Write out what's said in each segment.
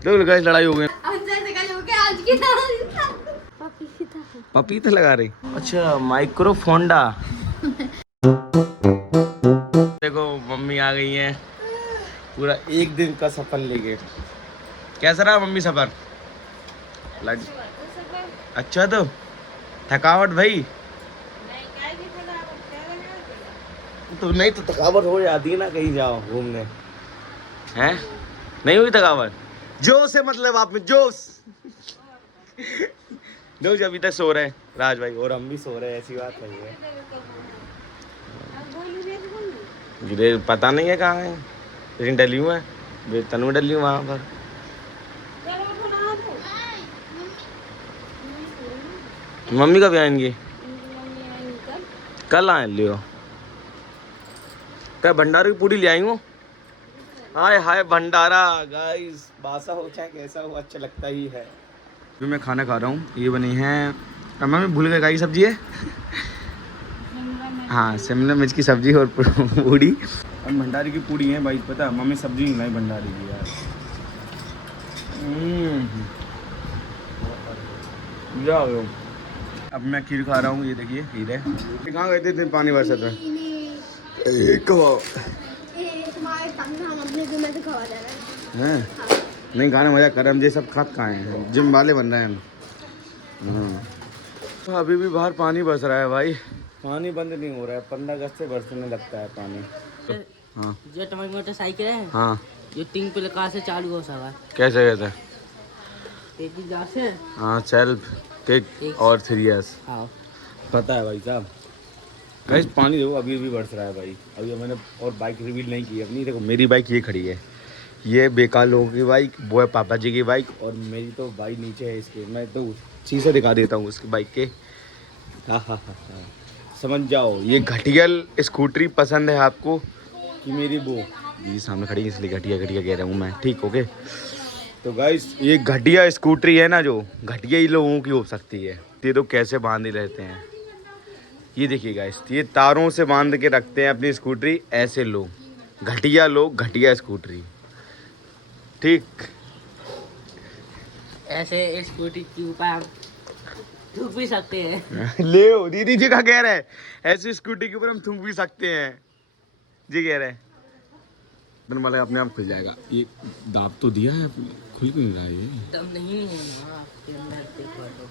देखो गाइस लड़ाई हो गई। पपीता लगा रही। अच्छा माइक्रोफोंडा। देखो मम्मी आ गई है पूरा एक दिन का सफर लेके। कैसा रहा मम्मी सफर? अच्छा तो थकावट भाई तो नहीं तो थकावट हो जाती है ना कहीं जाओ घूमने हैं। नहीं हुई थकावट? जोश है मतलब आप में जोश। जोश अभी तक सो रहे हैं राज भाई और हम भी सो रहे हैं ऐसी बात नहीं है। मुझे पता नहीं है कहाँ है लेकिन डली हूँ है तनु डली हूँ वहाँ पर। मम्मी कब आएंगी? कल आए लियो। क्या भंडारे की पूरी ले आई हूँ। हाय हाय भंडारा गाइस बासा हो चाहे कैसा हो अच्छा लगता ही है। अभी मैं खाना खा रहा हूँ ये बनी है मम्मी भूल गए क्या की सब्जी है। हाँ शिमला मिर्च की सब्जी और पूड़ी और भंडारे की पूड़ी है भाई पता है मम्मी सब्जी नहीं लाई भंडारे की यार। अब मैं खीर खा रहा हूँ ये देखिए खीर है। कहाँ गए थे पानी बरसात में? हैं नहीं खाने मजा कर हम ये सब खात खाए हैं जिम वाले बन रहे हैं हम। तो अभी भी बाहर पानी बरस रहा है भाई। पानी बंद नहीं हो रहा है 15 अगस्त से बरसने लगता है पानी। हाँ जो तुम्हारी मोटरसाइकिल है हाँ जो 3 प्लका से चालू हो सका कैसे कैसे? तेजी जा से हाँ सेल्फ किक और 3S हाँ पता है भाई साहब। गाइस पानी देखो अभी भी बरस रहा है भाई। अभी मैंने और बाइक रिवील नहीं की अपनी। देखो मेरी बाइक ये खड़ी है ये बेकार लोगों की बाइक वो है पापा जी की बाइक और मेरी तो बाइक नीचे है इसके। मैं तो शीशे दिखा देता हूँ उसकी बाइक के। हाँ समझ जाओ ये घटिया स्कूटरी पसंद है आपको कि मेरी वो जी सामने खड़ी है इसलिए घटिया घटिया कह रहा हूँ मैं ठीक ओके। तो गाइस ये घटिया स्कूटरी है ना जो घटिया ही लोगों की हो सकती है। ये तो कैसे बांधे रहते हैं ये देखिए गाइस ये तारों से बांध के रखते हैं अपनी स्कूटरी ऐसे लोग घटिया स्कूटरी ठीक। ऐसे स्कूटी के ऊपर हम थूक भी सकते हैं। ले दीदी जी का कह रहे हैं ऐसी स्कूटी के ऊपर हम थूक भी सकते हैं जी कह रहे हैं। वाले अपने आप खुल जाएगा। ये दाब तो दिया है खुल क्यों नहीं रहा है ये? दम नहीं है ना आपके अंदर देखो तो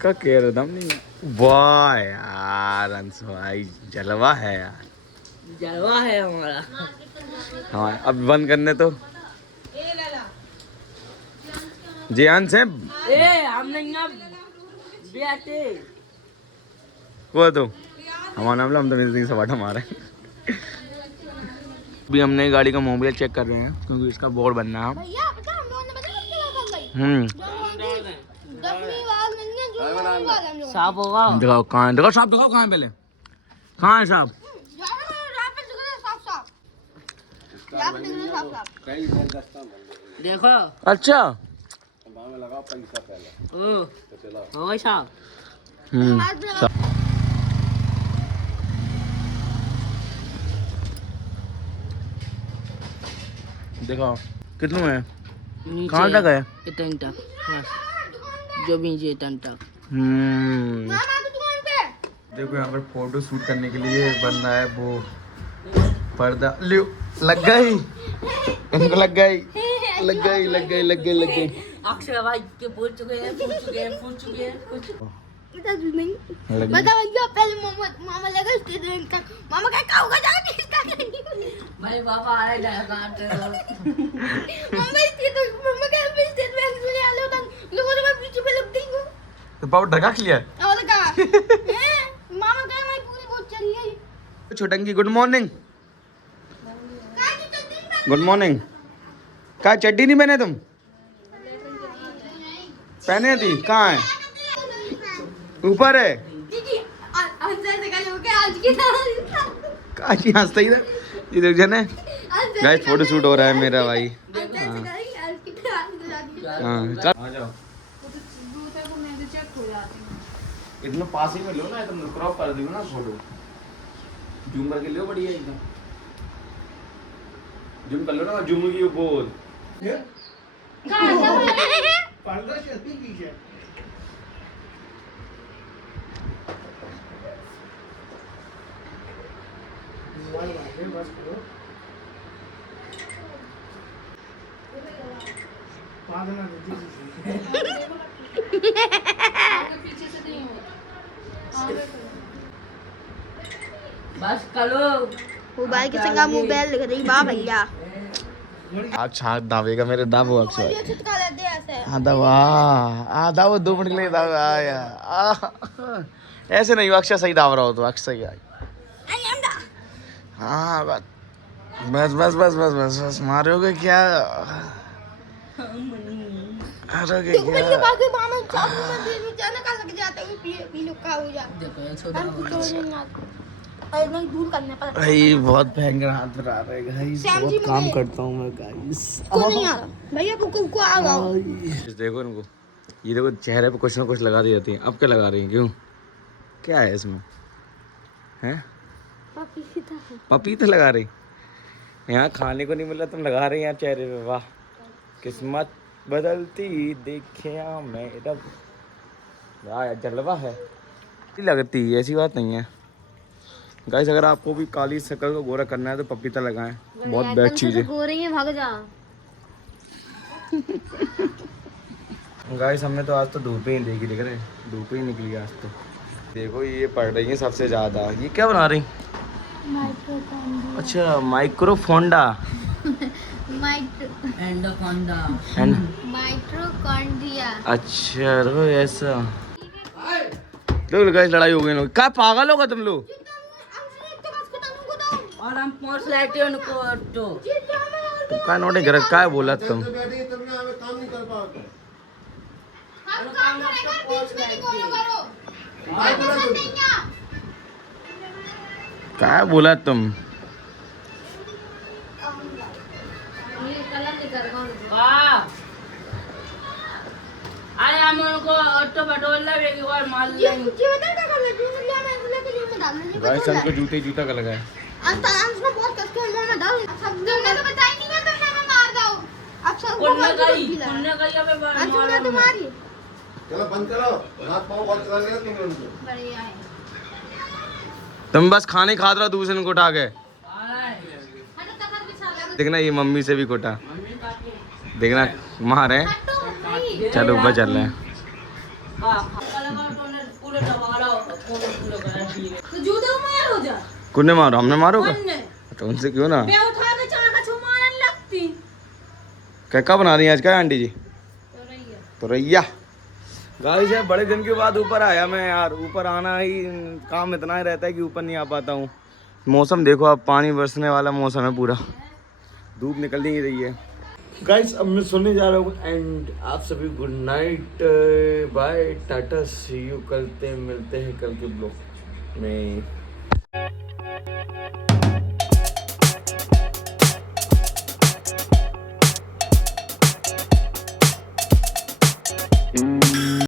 क्या कह रहे दम नहीं? वाह यार अंश भाई जलवा है यार जलवा है हमारा। हाँ अब बंद करने तो जी अंश है हम नहीं बेटे वो तो हमारा नाम हम तो मिलते सवाटा मारे। अभी हमने गाड़ी का मोबाइल चेक कर रहे हैं क्योंकि इसका बोर्ड बनना है। साफ होगा दिखाओ कहाँ है? दिखाओ साहब दिखाओ कहाँ है पहले कहाँ है साहब? देखो अच्छा हो गई साहब। देखो कितने है कहाँ तक है? इतने तक हाँ जो भी इतने तक। देखो यहाँ पर फोटो शूट करने के लिए बन रहा है वो पर्दा लियो लग गई इनको लग गई। अक्षय भाई के पूछ चुके हैं पहले मामा लगा स्टेट का मामा क्या होगा जाने इसका भाई बाबा आ रहे हैं मम्मा क्या स्टेट बैंक से ले आले होता लोगों ने पीछे पे लग गई हूं तो पाउडर ढका लिया और का मामा क्या मैं पूरी बहुत चली है। छोटंकी गुड मॉर्निंग क्या चड्डी नहीं पहने तुम? पहने थी कहाँ है ऊपर है काजी हंसता ही था ये देख जाने गाइस फोटो शूट हो रहा है मेरा भाई। हाँ आ जाओ इतना पास ही में लो ना तुम क्रॉप कर दियो ना फोटो जूम करके लो बढ़िया एकदम। जुम कर लो ना, जुम की बोल। बस करो। मोबाइल के संग मोबाइल लिख रही बा भैया। अच्छा दावेगा मेरे दावो अक्सर ये चिटका लेते ऐसे। हाँ दवा दावो 2 मिनट के लिए दाव आया ऐसे नहीं अक्षय सही दाव रहा हो तो अक्षय सही आई। हाँ बस बस बस बस बस बस बस मारोगे क्या मारोगे देखो मेरे क्या बाकी मामा चाकू में बीच में जाने का लग जाता है पी लो का हो जाता देखो ये छोटा है। अरे नहीं दूर करने पर भाई बहुत भयंकर हाथ पर आ रहे गाइस श्याम जी बहुत काम मुझे- करता हूँ मैं गाइस को नहीं आ रहा भैया को आ रहा देखो इनको ये देखो चेहरे पे कुछ ना कुछ लगा दी जाती है अब क्या लगा रही है क्यों क्या है इसमें हैं पपीता लगा रही यहाँ खाने को नहीं मिला तुम लगा रही हैं चेहरे पे वाह किस्मत बदलती देखिया मेरा वाह यार जलवा है लगती ऐसी बात नहीं है गाइस अगर आपको भी काली शक्ल को गोरा करना है तो पपीता लगाएं बहुत बेस्ट चीज़ है गो रही है भाग जा गाइस हमने तो आज तो धूप ही नहीं देखी देख रहे धूप ही निकली आज तो देखो ये पढ़ रही है सबसे ज़्यादा ये क्या बना रही अच्छा माइक्रोफोंडा एंडोफोंडा एंड माइट्रोकॉन्ड्रिया अच्छा रो ऐसा लोग गाइस लड़ाई हो गई लोग क्या पागल होगा तुम लोग और हम पोस्ट लाइटे उनको तो क्या नोटे घर क्या बोला तुम क्या बोला तुम वाह अरे हम उनको ऑटो बटोल लेंगे और माल लेंगे गाइस हमको जूते जूता का लगा है बहुत कस के मुंह में डाल तुमने तो बताई नहीं है तुमने मैं मार दूं अब सब पुण्य गई अबे तुमने तुम्हारी चलो बंद करो हाथ पाँव बंद कर लिया तुम लोगों को बढ़िया है तुम बस खाने खा रहा दूसरे को उठा के हटो तखत बिछा ले देखना ये मम्मी से भी कोटा देखना मार है हटो नहीं चलो ऊपर चल रहे हैं पूरे दबाड़ा पूरे करा दिए तो जूते मार हो जा कुन्ने मारो हमने मारोगा ने तो उनसे क्यों ना मैं उठा के चार का छुमारन लगती क्या बना रही है आज क्या आंटी जी तो रही है तो रैया गाइस यार बड़े दिन के बाद ऊपर आया मैं यार ऊपर आना ही काम इतना ही रहता है कि ऊपर नहीं आ पाता हूँ मौसम देखो अब पानी बरसने वाला मौसम है पूरा धूप निकल नहीं रही है गाइस अब मैं सोने जा रहा हूँ एंड आप सभी good night bye tata see you मिलते हैं कल के ब्लॉग में